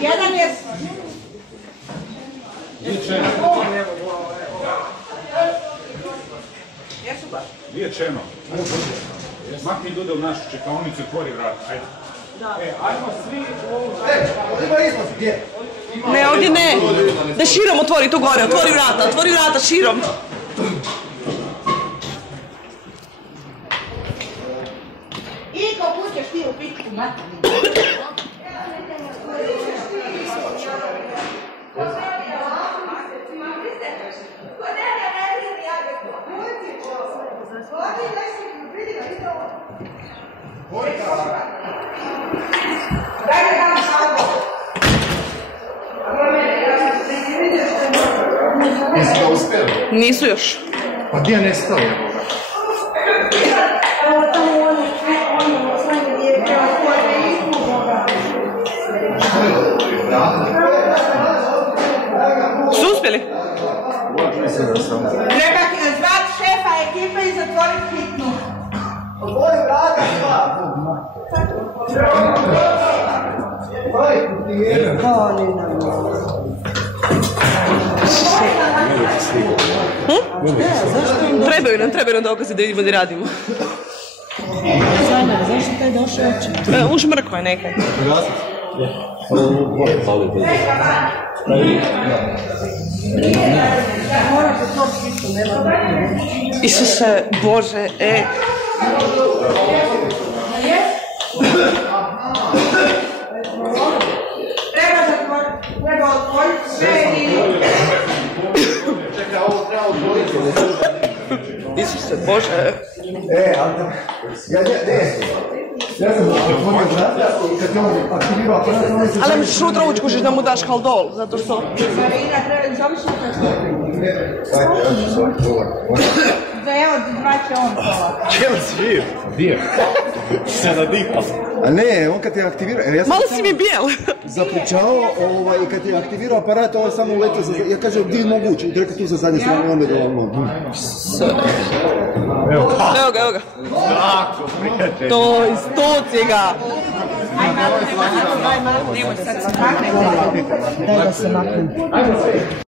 Jedan je... Nije čeno. Makni ljude u našu čekaonicu i otvori vrat. Ajde. Ajmo svi u ovu zajednicu. Ne, ovdje ne. Da širom otvori tu gore, otvori vrata širom. I ko pućeš ti u pitku materinu. Jesi ga uspjeli? Nisu još. Pa gdje je nestao? Su uspjeli? Treba zvati šefa ekipe i zatvoriti hitnu. Otvori vrata sva! Trebaju nam dokazi da vidimo da radimo. Zašto taj došao? Uš mrkva je neka. Isuse, Bože, Treba otvoriti sve i... Čekaj, ovo treba otvoriti. Isuse, Bože. Ja sam otvorio vrata i kad je on aktivirao aparat, on se... Ali ćeš unutra ući, kužiš da mu daš haldol, zato što... Marina, treba završiti da evo, dva će on pola. Čelo svijet? Gdje? Se nadihao. A ne, on kad je aktivirao... Malo si mi bijel. Zapričao i kad je aktivirao aparat, on samo uletio za... Ja kažem, gdje je moguće? I rekao tu za zadnje strane, onda je ono... Evo ga. Tako, prijatelj. To istoci ga. Aj malo, nemoj sad se makne. Daj da se maknem.